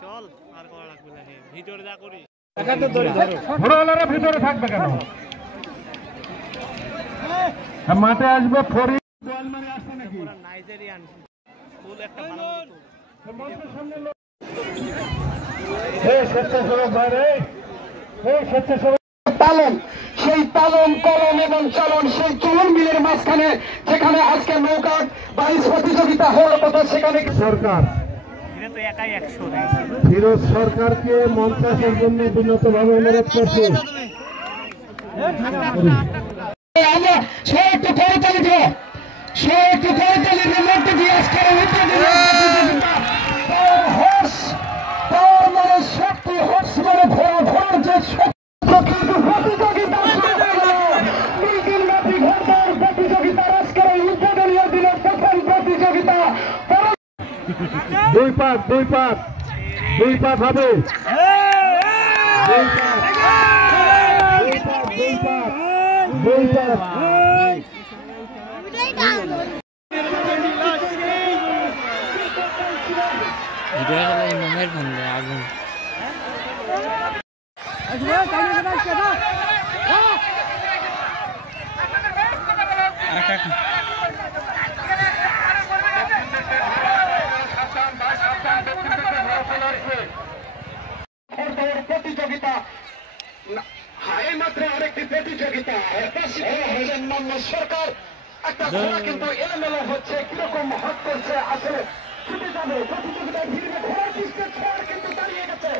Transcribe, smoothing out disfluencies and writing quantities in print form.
চল আর করা লাগবে না, ভিতরে যা করি ভিতরে থাকবে কেন? মাঠে আসবে ফরি আসছে নাকি নাইজেরিয়ান ফুল একটা ভালো তালন, সেই তালন কলম এবং চলন, সেই চলন মিলের মাঝখানে যেখানে আজকে নৌকা বাইশ প্রতিযোগিতা হওয়ার কথা, সেখানে সরকার ফিরোজ সরকারকে মঞ্চাসের জন্য বিনীতভাবে অনুরোধ করছে। আমরা সে একটু মধ্যে দিয়ে আজকের শক্তি হর্ষ মানে ভরার যে কিন্তু প্রতিযোগিতা আজকের উদ্বোধনীয় দিনের প্রথম প্রতিযোগিতা। দুই পাক হবে, দুই পাক ইমামের ফোনে আগুন প্রতিযোগিতা এই মাত্র আরেকটি প্রতিযোগিতা সরকার একটা ঘোড়া কিন্তু এলোমেলো হচ্ছে, কিরকম হাত করছে, আসলে ছুটে যাবে প্রতিযোগিতায় ভিড়বে, ঘোড়ার পিছনে কিন্তু দাঁড়িয়ে গেছে।